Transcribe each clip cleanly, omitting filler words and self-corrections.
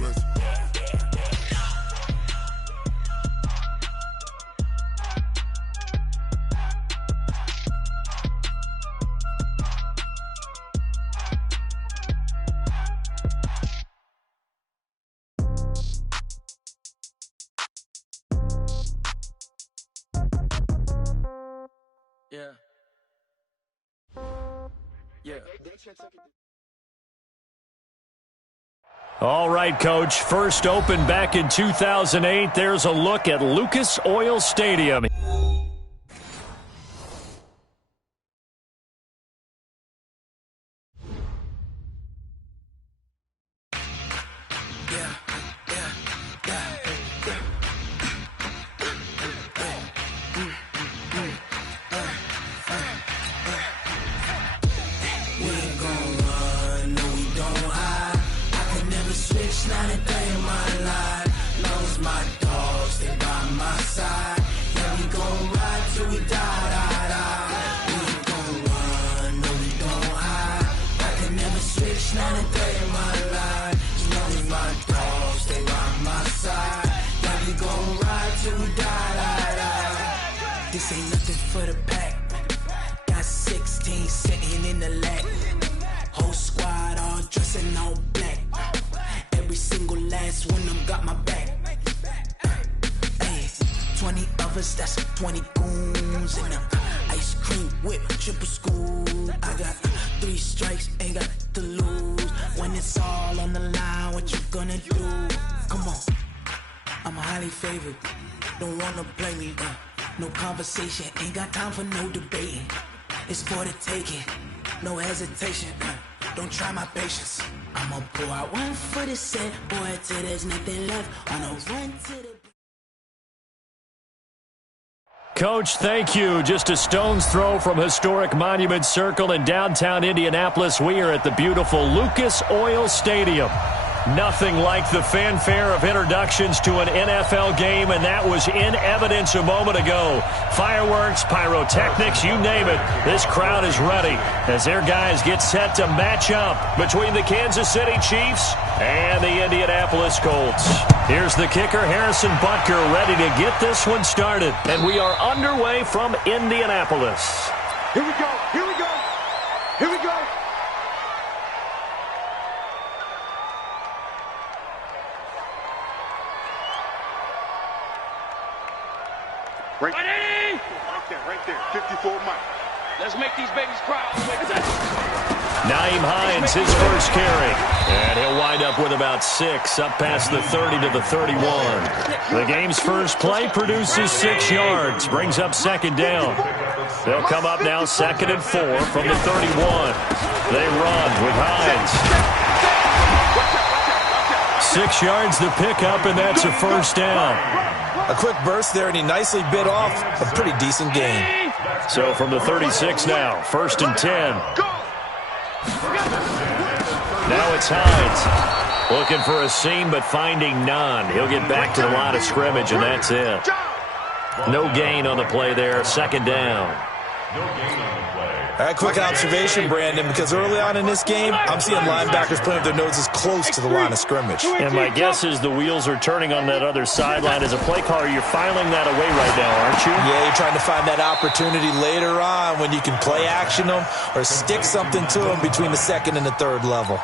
bless. Yeah. Yeah. All right, Coach. First opened back in 2008. There's a look at Lucas Oil Stadium. This ain't nothing for the pack. Got 16 sitting in the lap. Whole squad all dressing all black. Every single last one of them got my back. Hey, 20 of us, that's 20 goons in them. Ice cream whip, triple scoop. I got 3 strikes, ain't got to lose. When it's all on the line, what you gonna do? Come on, I'm highly favored. Don't wanna play me, no conversation, ain't got time for no debating. It's for the taking, no hesitation. Don't try my patience. I'ma pour out one for the set, boy, till there's nothing left. On a run to the... Coach, thank you. Just a stone's throw from historic Monument Circle in downtown Indianapolis. We are at the beautiful Lucas Oil Stadium. Nothing like the fanfare of introductions to an NFL game, and that was in evidence a moment ago. Fireworks, pyrotechnics, you name it. This crowd is ready as their guys get set to match up between the Kansas City Chiefs and the Indianapolis Colts. Here's the kicker, Harrison Butker, ready to get this one started. And we are underway from Indianapolis. Here we go. Here we go. Here we go. Right there, 54 Mike. Let's make these babies cry. Nyheim Hines, his first carry. And he'll wind up with about 6, up past the 30 to the 31. The game's first play produces 6 yards, brings up second down. They'll come up now 2nd and 4 from the 31. They run with Hines. 6 yards the pickup, and that's a first down. A quick burst there, and he nicely bit off a pretty decent gain. So from the 36 now, 1st and 10. Now it's Hines. Looking for a seam, but finding none. He'll get back to the line of scrimmage, and that's it. No gain on the play there, 2nd down. All right, quick observation, Brandon, because early on in this game, I'm seeing linebackers playing with their noses close to the line of scrimmage. And my guess is the wheels are turning on that other sideline. As a play caller, you're filing that away right now, aren't you? Yeah, you're trying to find that opportunity later on when you can play action them or stick something to them between the 2nd and the 3rd level.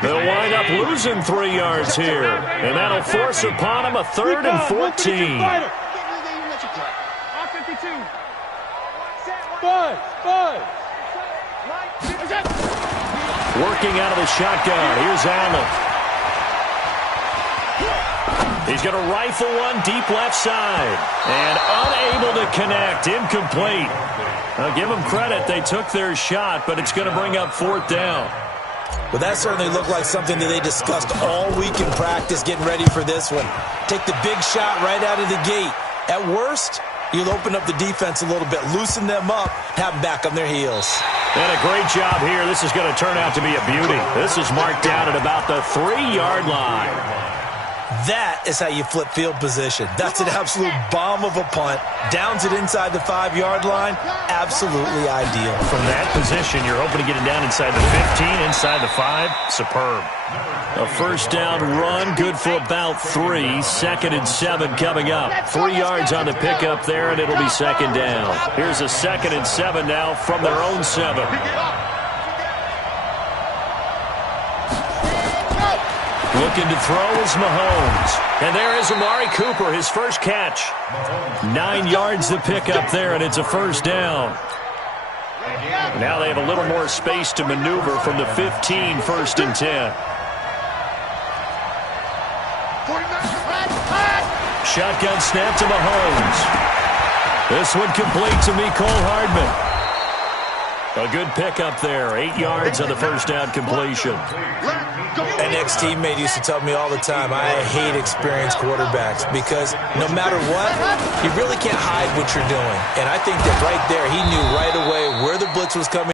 They'll wind up losing 3 yards here, and that'll force upon them a 3rd and 14. Working out of the shotgun. Here's Allen. He's going to rifle one deep left side. And unable to connect. Incomplete. I'll give them credit. They took their shot, but it's going to bring up 4th down. Well, that certainly looked like something that they discussed all week in practice getting ready for this one. Take the big shot right out of the gate. At worst, you'll open up the defense a little bit, loosen them up, have them back on their heels. And a great job here. This is going to turn out to be a beauty. This is marked down at about the 3-yard line. That is how you flip field position. That's an absolute bomb of a punt. Downs it inside the 5-yard line. Absolutely ideal. From that position, you're hoping to get it down inside the 15, inside the 5. Superb. A first down run, good for about 3. 2nd and 7 coming up. 3 yards on the pickup there, and it'll be 2nd down. Here's a 2nd and 7 now from their own 7. Looking to throw is Mahomes. And there is Amari Cooper, his first catch. 9 yards to pick up there, and it's a first down. Now they have a little more space to maneuver from the 15, 1st and 10. Shotgun snap to Mahomes. This one complete to Mecole Hardman. A good pickup there. 8 yards on the first down completion. An ex-teammate used to tell me all the time, I hate experienced quarterbacks because no matter what, you really can't hide what you're doing. And I think that right there, he knew right away where the blitz was coming.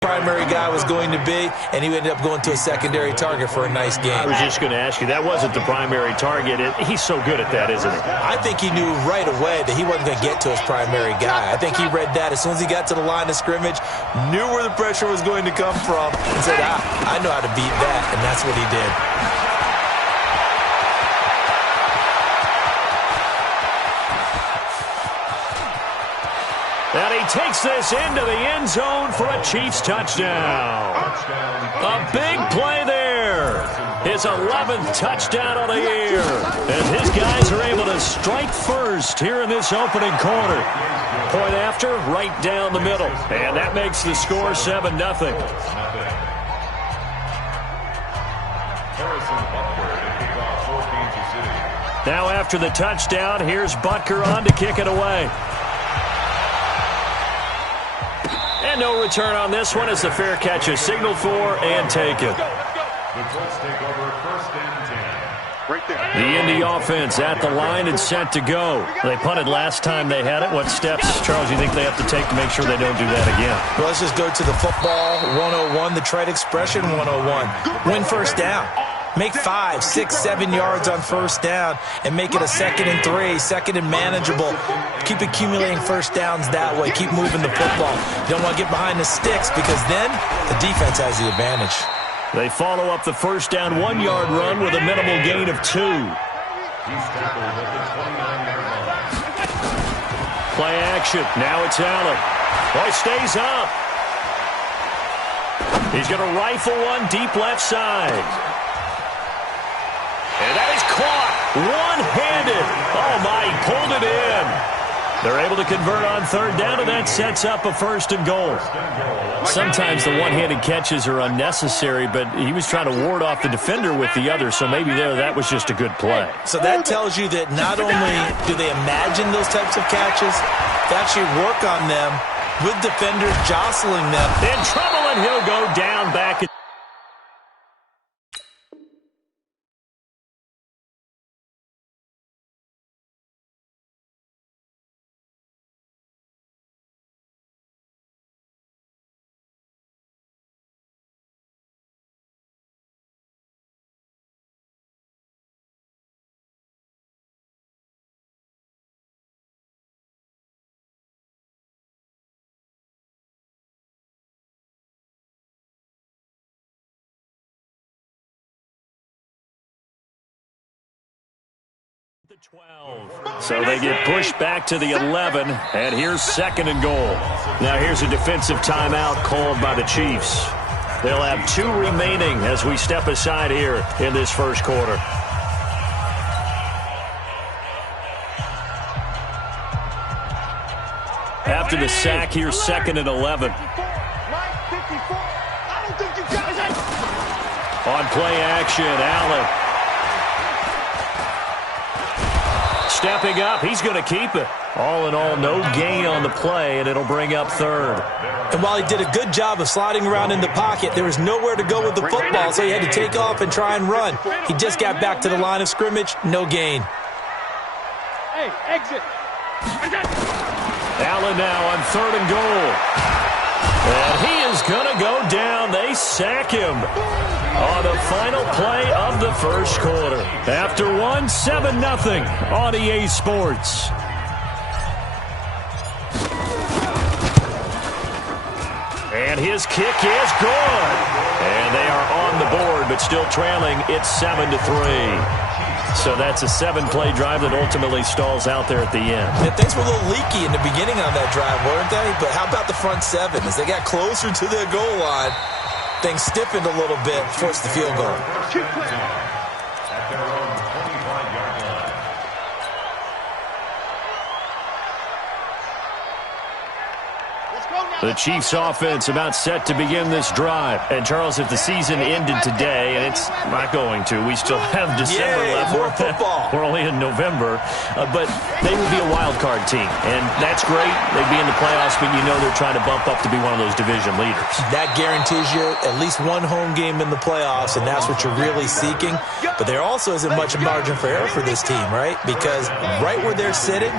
Primary guy was going to be, and he ended up going to a secondary target for a nice game. I was just going to ask you, that wasn't the primary target. He's so good at that, isn't he? I think he knew right away that he wasn't going to get to his primary guy. I think he read that as soon as he got to the line of scrimmage, knew where the pressure was going to come from, and said, I know how to beat that, and that's what he did. And he takes this into the end zone for a Chiefs touchdown. A big play there. His 11th touchdown on the year. And his guys are able to strike first here in this opening quarter. Point after, right down the middle. And that makes the score 7-0. Now after the touchdown, here's Butker on to kick it away. And no return on this one as the fair catch is signaled for and taken. The Indy offense at the line and set to go. They punted last time they had it. What steps, Charles, you think they have to take to make sure they don't do that again? Well, let's just go to the football 101, the trade expression 101. Win first down. Make 5, 6, 7 yards on first down and make it a 2nd and 3, 2nd and manageable. Keep accumulating first downs that way. Keep moving the football. You don't want to get behind the sticks because then the defense has the advantage. They follow up the first down 1-yard run with a minimal gain of 2. Play action. Now it's Allen. Boy, stays up. He's going to rifle one deep left side. And that is caught one-handed. Oh, my, he pulled it in. They're able to convert on third down, and that sets up a 1st and goal. Sometimes the one-handed catches are unnecessary, but he was trying to ward off the defender with the other, so maybe that was just a good play. So that tells you that not only do they imagine those types of catches, they actually work on them with defenders jostling them. In trouble, and he'll go down back. The 12. So they get pushed back to the 11, and here's 2nd and goal. Now here's a defensive timeout called by the Chiefs. They'll have 2 remaining as we step aside here in this first quarter. After the sack, here's 2nd and 11. On play action, Allen. Stepping up, he's going to keep it. All in all, no gain on the play, and it'll bring up 3rd. And while he did a good job of sliding around in the pocket, there was nowhere to go with the football, so he had to take off and try and run. He just got back to the line of scrimmage, no gain. Hey, exit. Allen now on 3rd and goal. And he is going to go down. They sack him on the final play of the first quarter. After one, 7-0 on EA Sports. And his kick is good. And they are on the board, but still trailing. It's 7-3. So that's a 7-play drive that ultimately stalls out there at the end. Yeah, things were a little leaky in the beginning on that drive, weren't they? But how about the front seven? As they got closer to the goal line, things stiffened a little bit, forced the field goal. The Chiefs offense about set to begin this drive. And, Charles, if the season ended today, and it's not going to, we still have December left. More football. We're only in November. But they would be a wild card team. And that's great. They'd be in the playoffs, but you know they're trying to bump up to be one of those division leaders. That guarantees you at least one home game in the playoffs, and that's what you're really seeking. But there also isn't much margin for error for this team, right? Because right where they're sitting,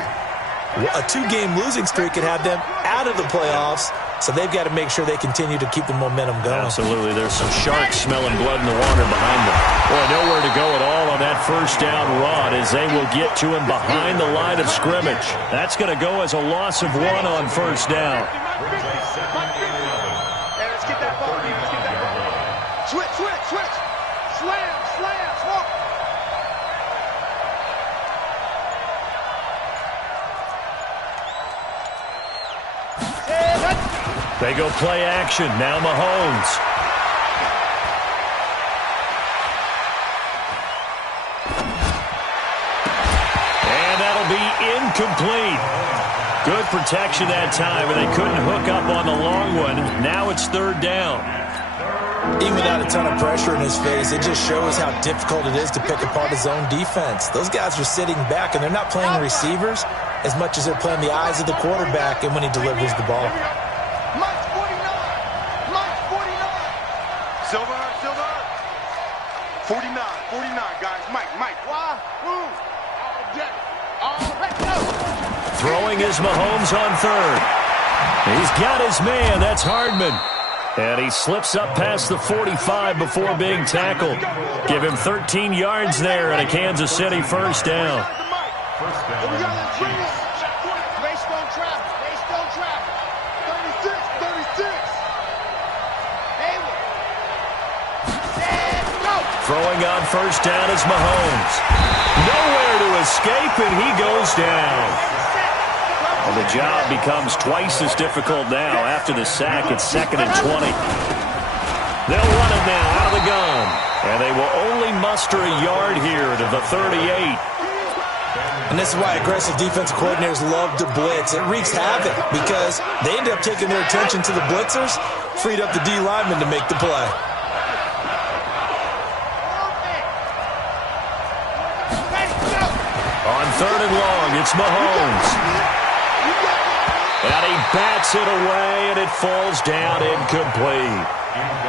a 2-game losing streak could have them out of the playoffs, so they've got to make sure they continue to keep the momentum going. Absolutely. There's some sharks smelling blood in the water behind them. Boy, nowhere to go at all on that first down run as they will get to him behind the line of scrimmage. That's going to go as a loss of 1 on first down. Switch. Slam. They go play action. Now Mahomes. And that'll be incomplete. Good protection that time, and they couldn't hook up on the long one. Now it's third down. Even without a ton of pressure in his face, it just shows how difficult it is to pick apart his own defense. Those guys are sitting back, and they're not playing receivers as much as they're playing the eyes of the quarterback and when he delivers the ball. Silver. 49, guys. Mike. Why? Move. Throwing is Mahomes on third. He's got his man. That's Hardman. And he slips up past the 45 before being tackled. Give him 13 yards there and a Kansas City first down. Throwing on first down is Mahomes. Nowhere to escape, and he goes down. And the job becomes twice as difficult now. After the sack, it's 2nd and 20. They'll run it now out of the gun. And they will only muster a yard here to the 38. And this is why aggressive defensive coordinators love to blitz. It wreaks havoc because they end up taking their attention to the blitzers, freed up the D lineman to make the play. On third and long, it's Mahomes. And he bats it away, and it falls down incomplete.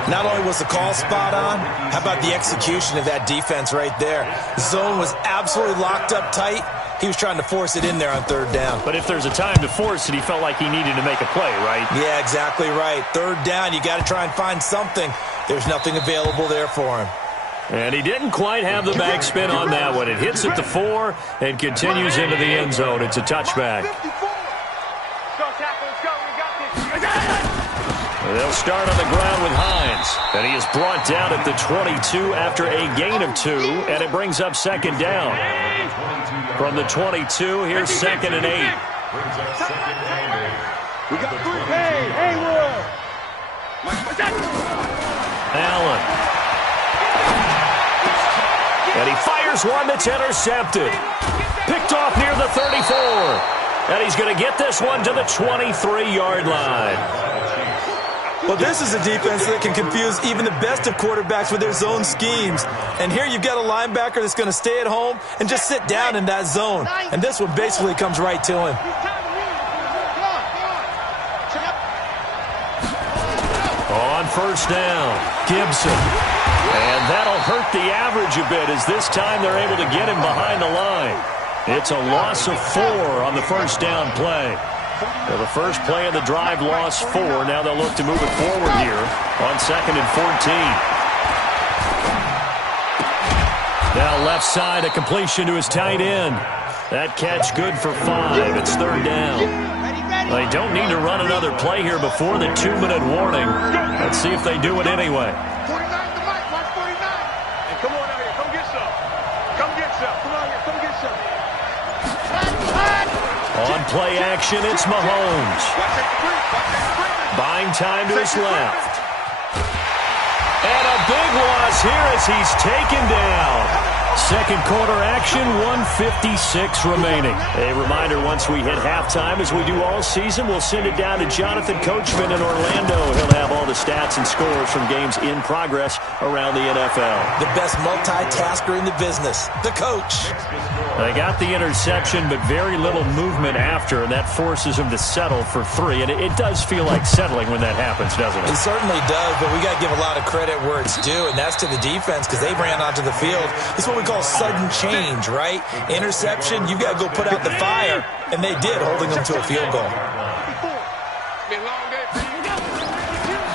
Not only was the call spot on, how about the execution of that defense right there? The zone was absolutely locked up tight. He was trying to force it in there on third down. But if there's a time to force it, he felt like he needed to make a play, right? Yeah, exactly right. Third down, you got to try and find something. There's nothing available there for him. And he didn't quite have the backspin on that one. It hits at the 4 and continues into the end zone. It's a touchback. They'll start on the ground with Hines. And he is brought down at the 22 after a gain of 2. And it brings up second down. From the 22, here's 2nd and 8. We got 3. Hey, Haywood. Allen. And he fires one that's intercepted. Picked off near the 34. And he's going to get this one to the 23-yard line. Well, this is a defense that can confuse even the best of quarterbacks with their zone schemes. And here you've got a linebacker that's going to stay at home and just sit down in that zone. And this one basically comes right to him. On first down, Gibson. And that'll hurt the average a bit as this time they're able to get him behind the line. It's a loss of 4 on the first down play. Well, the first play of the drive lost 4. Now they'll look to move it forward here on 2nd and 14. Now left side, a completion to his tight end. That catch good for 5. It's 3rd down. They don't need to run another play here before the 2-minute warning. Let's see if they do it anyway. 49 to Mike. Watch 49. Hey, come on out here. Come get some. Come get some. Come on here. Come get some. On play action, it's Mahomes. Buying time to his left. And a big loss here as he's taken down. Second quarter action, 1:56 remaining. A reminder, once we hit halftime, as we do all season, we'll send it down to Jonathan Coachman in Orlando. He'll have all the stats and scores from games in progress around the NFL. The best multitasker in the business, the coach. They got the interception, but very little movement after, and that forces him to settle for 3. And it does feel like settling when that happens, doesn't it? It certainly does, but we got to give a lot of credit where it's due, and that's to the defense because they ran onto the field. It's what we call sudden change, right? Interception, you've got to go put out the fire, and they did, holding them to a field goal.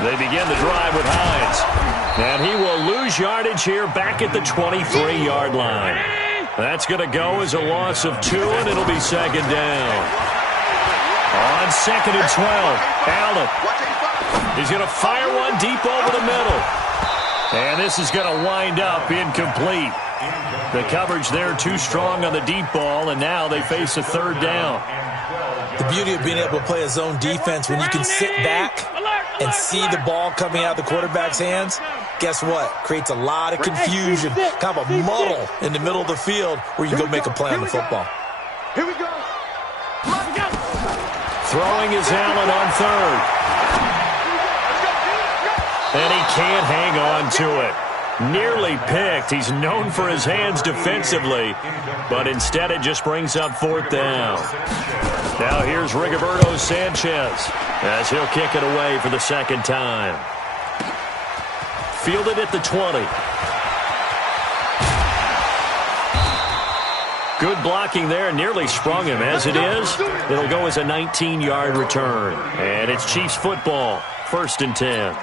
They begin the drive with Hines. And he will lose yardage here back at the 23-yard line. That's going to go as a loss of 2, and it'll be 2nd down. On 2nd and 12, Allen. He's going to fire one deep over the middle. And this is going to wind up incomplete. The coverage there too strong on the deep ball, and now they face a 3rd down. The beauty of being able to play a zone defense when you can sit back and see the ball coming out of the quarterback's hands, guess what? Creates a lot of confusion, kind of a muddle in the middle of the field where you go make a play on the football. Here we go. Throwing is Allen on 3rd. And he can't hang on to it. Nearly picked. He's known for his hands defensively, but instead it just brings up 4th down. Now here's Rigoberto Sanchez as he'll kick it away for the 2nd time. Fielded at the 20. Good blocking there. Nearly sprung him. As it is, it'll go as a 19-yard return. And it's Chiefs football. 1st and 10.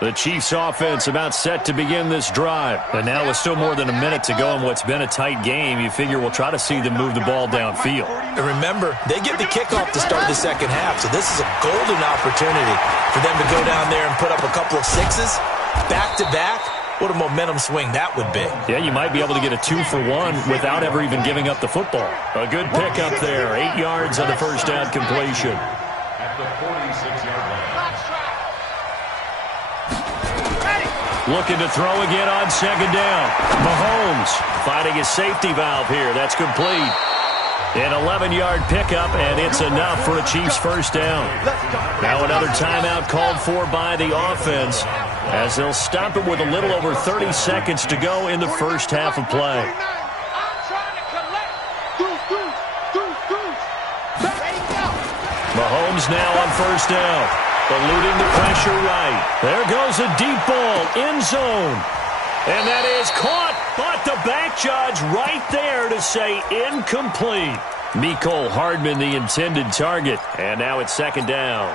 The Chiefs offense about set to begin this drive. And now with still more than a minute to go in what's been a tight game, you figure we'll try to see them move the ball downfield. And remember, they get the kickoff to start the 2nd half, so this is a golden opportunity for them to go down there and put up a couple of 6s back-to-back. What a momentum swing that would be. Yeah, you might be able to get a 2-for-1 without ever even giving up the football. A good pickup there. 8 yards on the 1st down completion. At the 46-yard line. Looking to throw again on 2nd down. Mahomes finding his safety valve here. That's complete. An 11-yard pickup, and it's enough for a Chiefs 1st down. Now another timeout called for by the offense as they'll stop it with a little over 30 seconds to go in the 1st half of play. Mahomes now on 1st down. Eluding the pressure right. There goes a deep ball, end zone. And that is caught, but the back judge right there to say incomplete. Mecole Hardman, the intended target. And now it's 2nd down.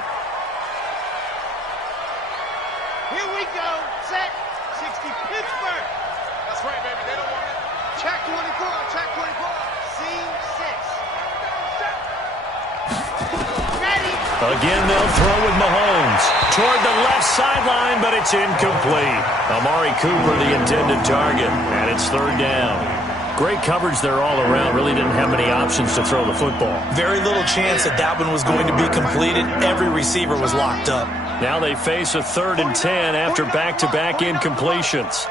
Here we go. Set. 60 Pittsburgh. That's right, baby. They don't want it. Check 24. Check 24. C6. Ready. Again, they'll throw with Mahomes. Toward the left sideline, but it's incomplete. Amari Cooper, the intended target, and it's 3rd down. Great coverage there all around. Really didn't have many options to throw the football. Very little chance that one was going to be completed. Every receiver was locked up. Now they face a 3rd and 10 after back-to-back incompletions.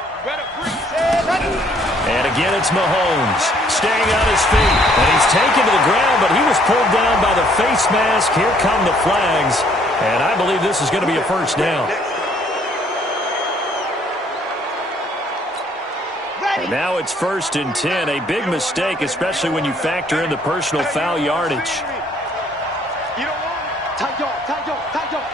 And again, it's Mahomes staying on his feet. And he's taken to the ground, but he was pulled down by the face mask. Here come the flags. And I believe this is going to be a 1st down. And now it's 1st and 10. A big mistake, especially when you factor in the personal foul yardage. You don't want it. Tight dog, tight dog, tight dog.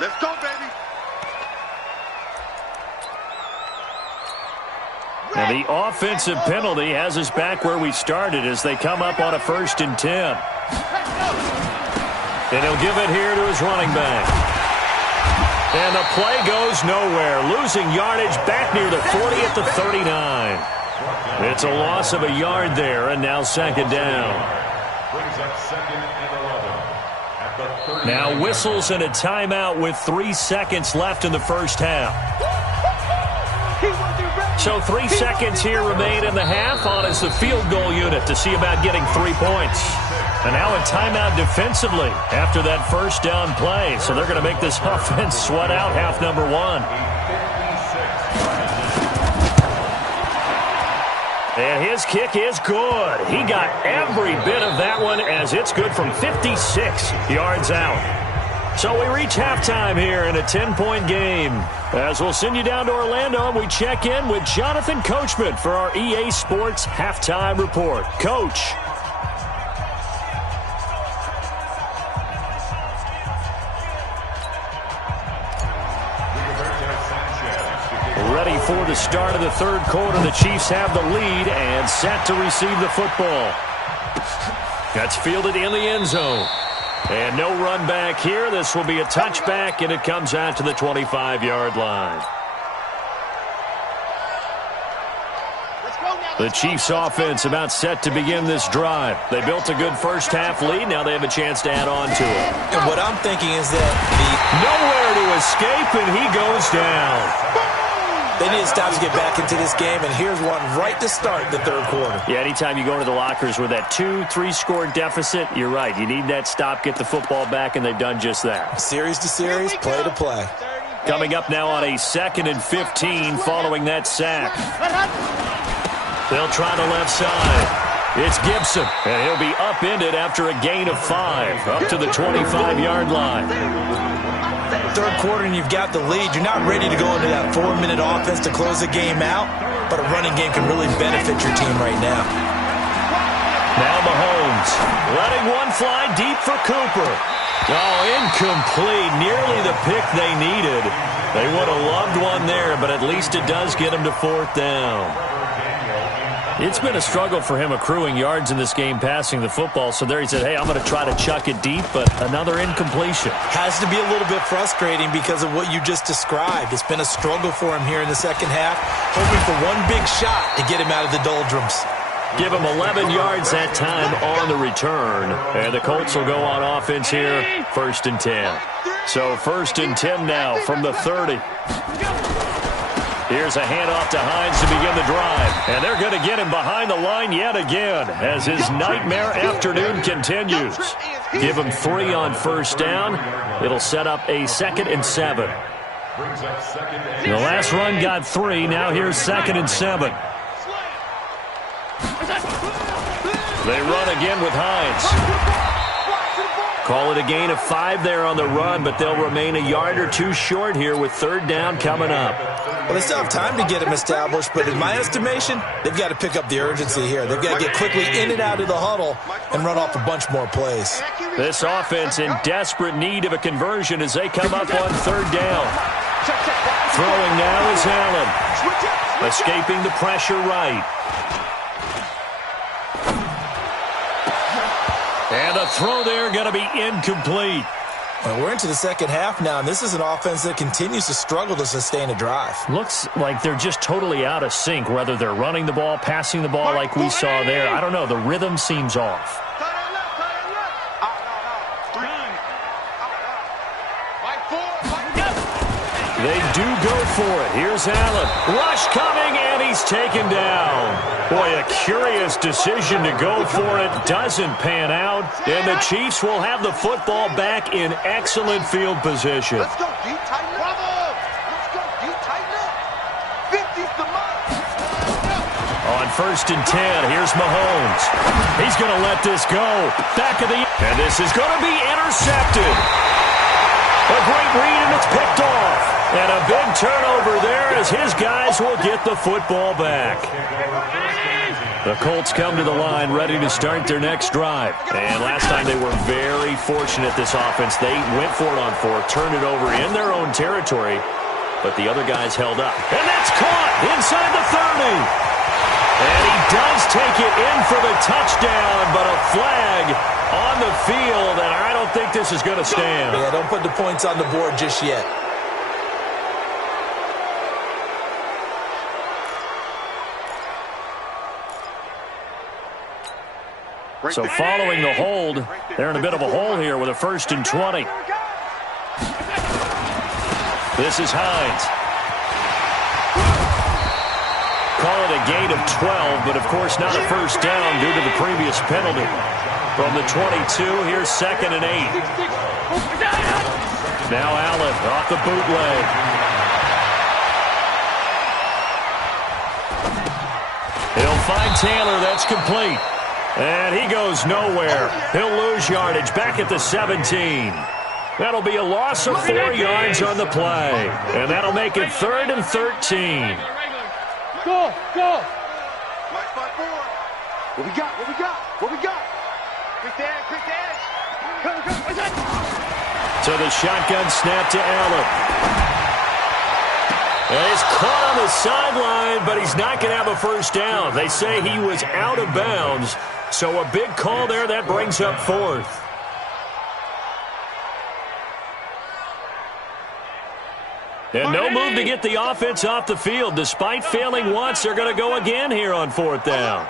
Let's go, baby. And the offensive penalty has us back where we started as they come up on a 1st and 10. And he'll give it here to his running back. And the play goes nowhere, losing yardage back near the 40 at the 39. It's a loss of a yard there, and now 2nd down. Brings up 2nd and 11 at the 30. Now whistles and a timeout with 3 seconds left in the first half. So 3 seconds here remain in the half on as the field goal unit to see about getting 3 points. And now a timeout defensively after that first down play. So they're going to make this offense sweat out half number 1. And his kick is good. He got every bit of that one as it's good from 56 yards out. So we reach halftime here in a 10-point game. As we'll send you down to Orlando, we check in with Jonathan Coachman for our EA Sports Halftime Report. Coach. Ready for the start of the 3rd quarter. The Chiefs have the lead and set to receive the football. That's fielded in the end zone. And no run back here. This will be a touchback, and it comes out to the 25-yard line. The Chiefs offense about set to begin this drive. They built a good first half lead. Now they have a chance to add on to it. And what I'm thinking is that nowhere to escape, and he goes down. They need to stop to get back into this game, and here's one right to start the 3rd quarter. Yeah, anytime you go into the lockers with that 2-3 score deficit, you're right. You need that stop, get the football back, and they've done just that. Series to series, play to play. Coming up now on a 2nd and 15 following that sack. They'll try the left side. It's Gibson, and he'll be upended after a gain of 5, up to the 25-yard line. 3rd quarter and you've got the lead. You're not ready to go into that 4-minute offense to close the game out, but a running game can really benefit your team right now. Now Mahomes letting one fly deep for Cooper. Oh, incomplete. Nearly the pick they needed. They would have loved one there, but at least it does get them to 4th down. It's been a struggle for him accruing yards in this game passing the football. So there he said, hey, I'm going to try to chuck it deep, but another incompletion. Has to be a little bit frustrating because of what you just described. It's been a struggle for him here in the 2nd half, hoping for one big shot to get him out of the doldrums. Give him 11 yards that time on the return. And the Colts will go on offense here, 1st and 10. So 1st and 10 now from the 30. Here's a handoff to Hines to begin the drive. And they're going to get him behind the line yet again as his nightmare afternoon continues. Give him 3 on 1st down. It'll set up a 2nd and 7. The last run got 3. Now here's 2nd and 7. They run again with Hines. Call it a gain of 5 there on the run, but they'll remain a yard or 2 short here with 3rd down coming up. Well, they still have time to get him established, but in my estimation, they've got to pick up the urgency here. They've got to get quickly in and out of the huddle and run off a bunch more plays. This offense in desperate need of a conversion as they come up on 3rd down. Throwing now is Allen. Escaping the pressure right. And a throw there going to be incomplete. Well, we're into the 2nd half now, and this is an offense that continues to struggle to sustain a drive. Looks like they're just totally out of sync, whether they're running the ball, passing the ball like we saw there. I don't know. The rhythm seems off. They do go for it. Here's Allen. Rush coming, and he's taken down. Boy, a curious decision to go for it. Doesn't pan out. And the Chiefs will have the football back in excellent field position. Let's go, D. Tighten up. Let's go, D. Tighten up. 50's the mark. On 1st and 10, here's Mahomes. He's going to let this go. Back of the... And this is going to be intercepted. A great read, and it's picked off. And a big turnover there as his guys will get the football back. The Colts come to the line ready to start their next drive. And last time they were very fortunate, this offense. They went for it on fourth, turned it over in their own territory, but the other guys held up. And that's caught inside the 30. And he does take it in for the touchdown, but a flag on the field, and I don't think this is going to stand. Yeah, don't put the points on the board just yet. So following the hold, they're in a bit of a hole here with a 1st and 20. This is Hines. Call it a gain of 12, but of course not a first down due to the previous penalty. From the 22, here's 2nd and 8. Now Allen off the bootleg. He'll find Taylor. That's complete. And he goes nowhere. He'll lose yardage back at the 17. That'll be a loss of 4 yards on the play. And that'll make it 3rd and 13. Go, go. What we got? What we got? What we got? Quick dash, quick dash. So the shotgun snap to Allen. And he's caught on the sideline, but he's not going to have a first down. They say he was out of bounds. So a big call there. That brings up 4th. And no move to get the offense off the field. Despite failing once, they're going to go again here on 4th down.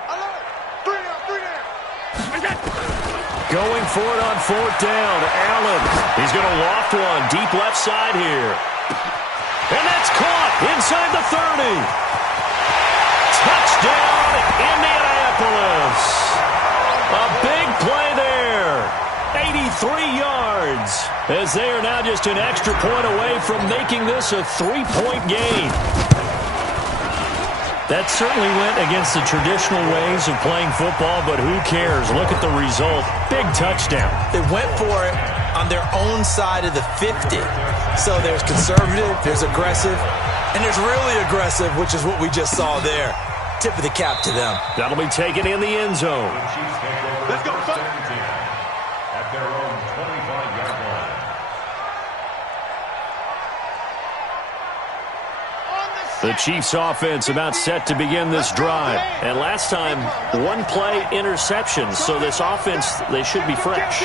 Going for it on 4th down. Allen. He's going to loft one deep left side here. And that's caught inside the 30. Touchdown, Indianapolis. A big play there. 83 yards. As they are now just an extra point away from making this a 3-point game. That certainly went against the traditional ways of playing football, but who cares? Look at the result. Big touchdown. They went for it on their own side of the 50. So there's conservative, there's aggressive, and there's really aggressive, which is what we just saw there. Tip of the cap to them. That'll be taken in the end zone. Let's go, son. At their own 25-yard line. The Chiefs offense about set to begin this drive. And last time, 1-play interception. So this offense, they should be fresh.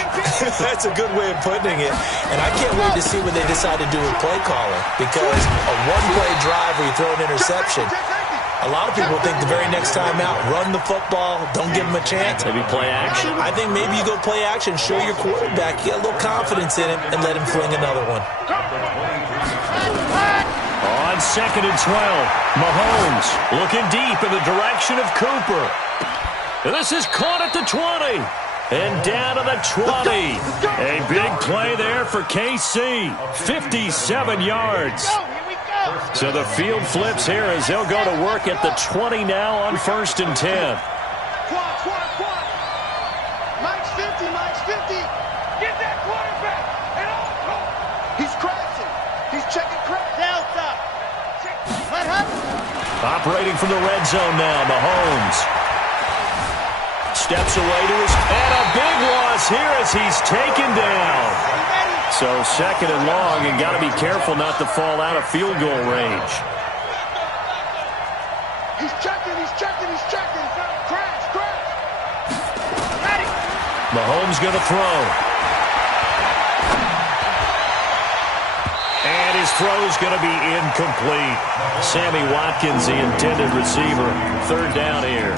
That's a good way of putting it. And I can't wait to see what they decide to do with play calling. Because a 1-play drive where you throw an interception, a lot of people think the very next time out, run the football, don't give them a chance. Maybe play action? I think maybe you go play action, show your quarterback, get a little confidence in him, and let him fling another one. On 2nd and 12, Mahomes looking deep in the direction of Cooper. And this is caught at the 20. And down to the 20. A big play there for KC. 57 yards. So the field flips here as they'll go to work at the 20 now on 1st and 10. Mike's 50, Mike's 50. Get that quarterback. He's crashing. He's checking crash. Delta. Let happen. Operating from the red zone now, Mahomes. Steps away to his, and a big loss here as he's taken down. So 2nd and long, and got to be careful not to fall out of field goal range. He's checking, he's checking, he's checking. Crash, crash. Ready. Mahomes going to throw. And his throw's going to be incomplete. Sammy Watkins, the intended receiver. 3rd down here.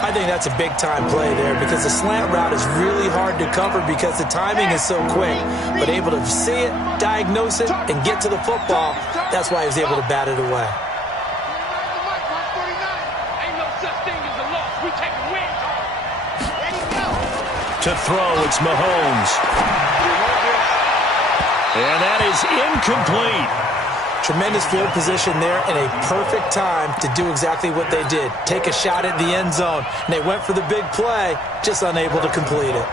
I think that's a big-time play there because the slant route is really hard to cover because the timing is so quick. But able to see it, diagnose it, and get to the football, that's why he was able to bat it away. Ain't no such thing as a loss. We take wins. To throw, it's Mahomes. And that is incomplete. Tremendous field position there and a perfect time to do exactly what they did. Take a shot at the end zone. And they went for the big play, just unable to complete it.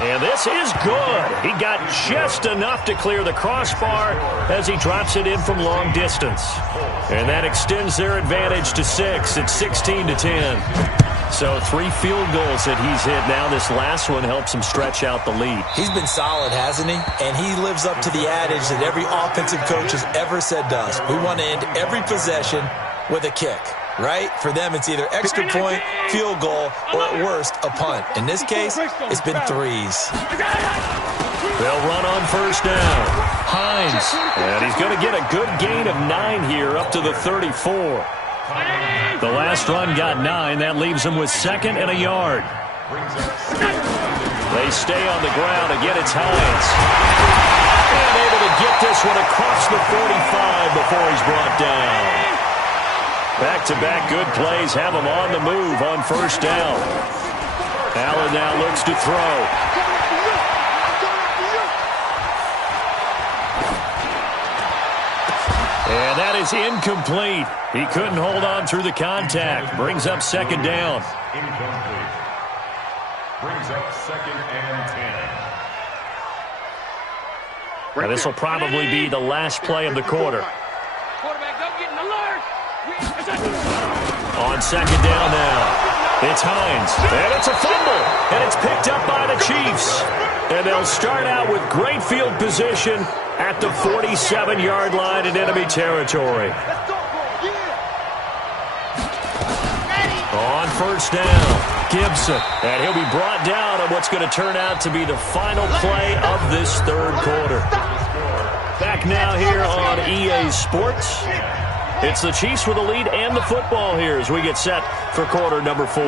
And this is good. He got just enough to clear the crossbar as he drops it in from long distance. And that extends their advantage to 6. It's 16-10. So 3 field goals that he's hit now. This last one helps him stretch out the lead. He's been solid, hasn't he? And he lives up to the adage that every offensive coach has ever said to us. We want to end every possession with a kick. Right? For them, it's either extra point, field goal, or at worst, a punt. In this case, it's been 3s. They'll run on first down. Hines. And he's going to get a good gain of 9 here up to the 34. The last run got 9. That leaves him with 2nd and a yard. They stay on the ground. Again, it's Hines. And able to get this one across the 45 before he's brought down. Back-to-back good plays have him on the move on first down. Allen now looks to throw. And that is incomplete. He couldn't hold on through the contact. Brings up 2nd down. Incomplete. Brings up 2nd and 10. Now this will probably be the last play of the quarter. Quarterback, don't get in the lurch. On 2nd down now, it's Hines, and it's a fumble, and it's picked up by the Chiefs. And they'll start out with great field position at the 47-yard line in enemy territory. On first down, Gibson, and he'll be brought down on what's going to turn out to be the final play of this 3rd quarter. Back now here on EA Sports. It's the Chiefs with the lead and the football here as we get set for quarter number 4.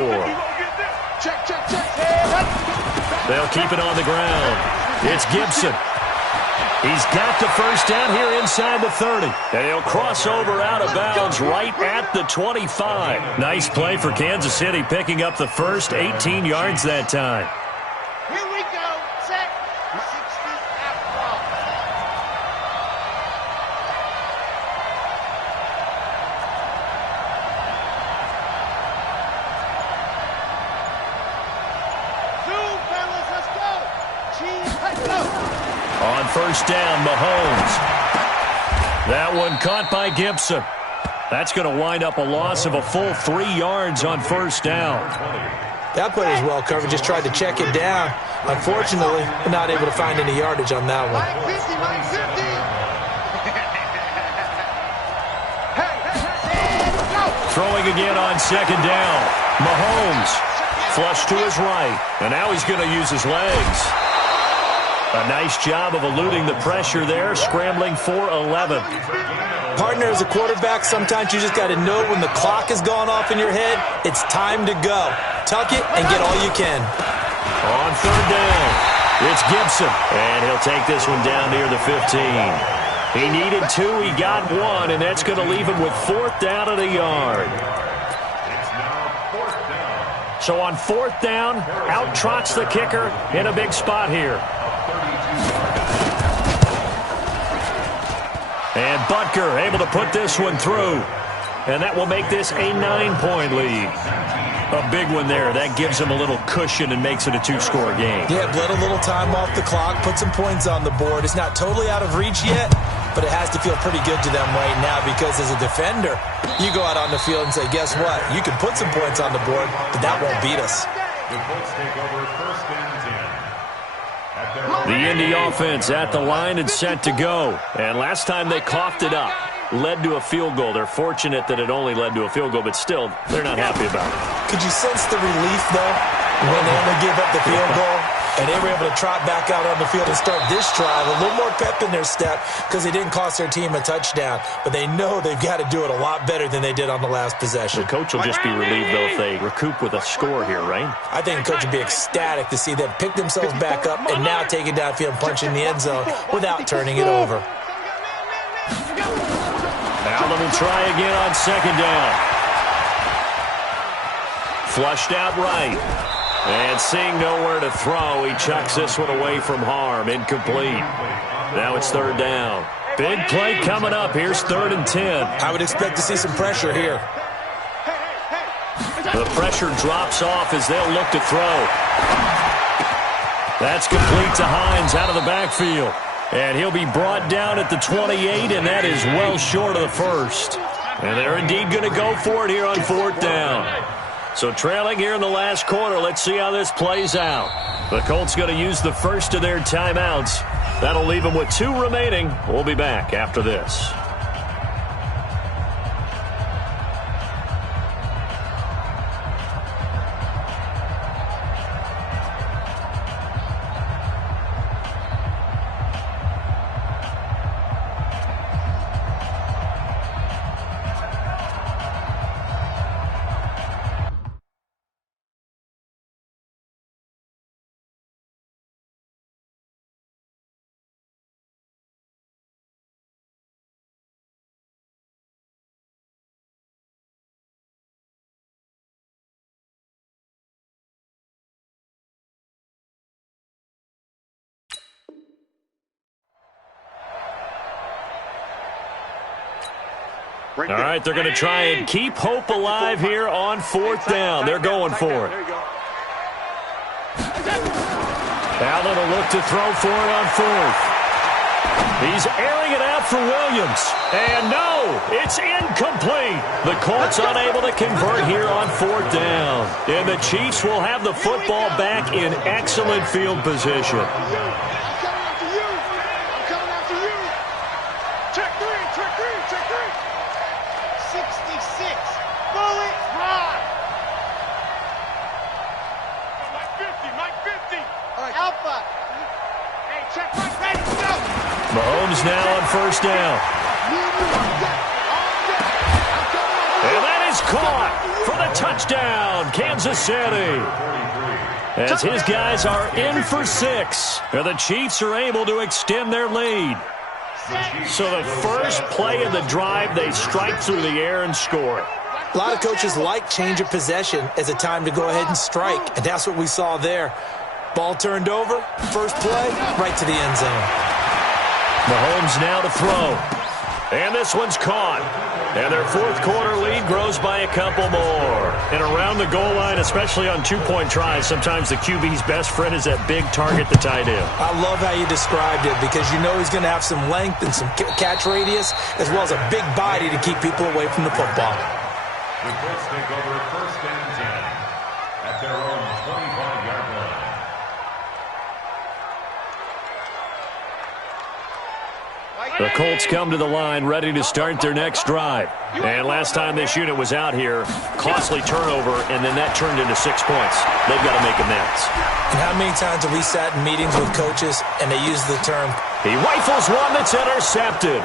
They'll keep it on the ground. It's Gibson. He's got the first down here inside the 30. And he'll cross over out of bounds right at the 25. Nice play for Kansas City, picking up the first 18 yards that time. Here we go. Set. 60 after all. Zoom, fellas, let's go. Cheese, let's go. On first down, Mahomes. That one caught by Gibson. That's going to wind up a loss of a full 3 yards on first down. That play was well covered. Just tried to check it down. Unfortunately, not able to find any yardage on that one. Mike 50, Mike 50. Hey, let's go. Throwing again on 2nd down. Mahomes flush to his right. And now he's going to use his legs. A nice job of eluding the pressure there, scrambling for 11. Partner, as a quarterback, sometimes you just got to know when the clock has gone off in your head, it's time to go. Tuck it and get all you can. On 3rd down, it's Gibson. And he'll take this one down near the 15. He needed 2, he got 1, and that's going to leave him with 4th down and a yard. It's now 4th down. So on 4th down, out trots the kicker in a big spot here. And Butker able to put this one through. And that will make this a 9-point lead. A big one there. That gives them a little cushion and makes it a 2-score game. Yeah, bled a little time off the clock, put some points on the board. It's not totally out of reach yet, but it has to feel pretty good to them right now because as a defender, you go out on the field and say, guess what? You can put some points on the board, but that won't beat us. The Colts take over 1st and 10. The Indy offense at the line and set to go. And last time they coughed it up, led to a field goal. They're fortunate that it only led to a field goal, but still, they're not happy about it. Could you sense the relief, though, when they only gave up the field goal? And they were able to trot back out on the field and start this drive. A little more pep in their step because they didn't cost their team a touchdown. But they know they've got to do it a lot better than they did on the last possession. The coach will just be relieved, though, if they recoup with a score here, right? I think the coach would be ecstatic to see them pick themselves back up and now take it downfield and punch in the end zone without turning it over. Allen will try again on 2nd down. Flushed out right. And seeing nowhere to throw, he chucks this one away from harm. Incomplete. Now it's 3rd down. Big play coming up. Here's 3rd and 10. I would expect to see some pressure here. The pressure drops off as they'll look to throw. That's complete to Hines out of the backfield. And he'll be brought down at the 28, and that is well short of the first. And they're indeed going to go for it here on 4th down. So trailing here in the last quarter, let's see how this plays out. The Colts going to use the first of their timeouts. That'll leave them with 2 remaining. We'll be back after this. All right, they're going to try and keep hope alive here on 4th down. They're going for it. Allen will look to throw for it on 4th. He's airing it out for Williams. And no, it's incomplete. The Colts unable to convert here on 4th down. And the Chiefs will have the football back in excellent field position. Mahomes now on 1st down. And that is caught for the touchdown, Kansas City. As his guys are in for 6. And the Chiefs are able to extend their lead. So the first play of the drive, they strike through the air and score. A lot of coaches like change of possession as a time to go ahead and strike, and that's what we saw there. Ball turned over, first play, right to the end zone. Mahomes now to throw. And this one's caught. And their 4th quarter lead grows by a couple more. And around the goal line, especially on 2-point tries, sometimes the QB's best friend is that big target, the tight end. I love how you described it because you know he's going to have some length and some catch radius as well as a big body to keep people away from the football. The Colts take over 1st and 10 at their own 25-yard line. The Colts come to the line ready to start their next drive. And last time this unit was out here, costly turnover, and then that turned into 6 points. They've got to make amends. And how many times have we sat in meetings with coaches and they use the term, he rifles one that's intercepted.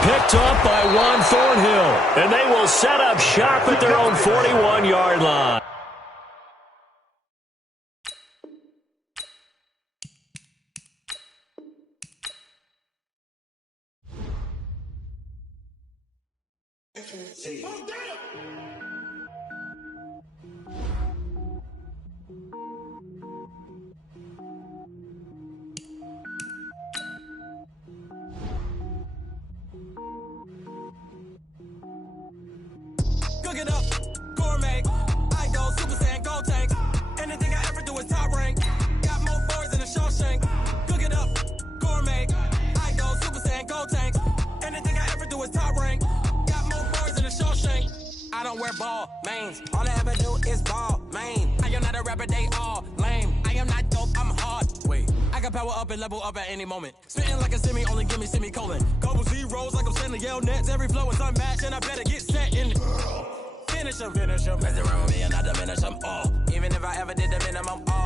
Picked up by Juan Thornhill. And they will set up shop at their own 41-yard line. Cook it up, gourmet. I go Super Saiyan, gold tank. Anything I ever do is top rank. Got more boys than a Shawshank. Cook it up, gourmet. I go Super Saiyan, gold tank. Anything I ever do is top rank. Got more boys than a Shawshank. I don't wear ball mains. All I ever do is ball main. I am not a rapper, they all lame. I am not dope, I'm hard. Wait, I can power up and level up at any moment. Spitting like a semi, only give me semicolon. Couple zeros like I'm sending yell nets. Every flow is unmatched, and I better get set in. Finish them. Mess around with me and I diminish them all. Even if I ever did the minimum, all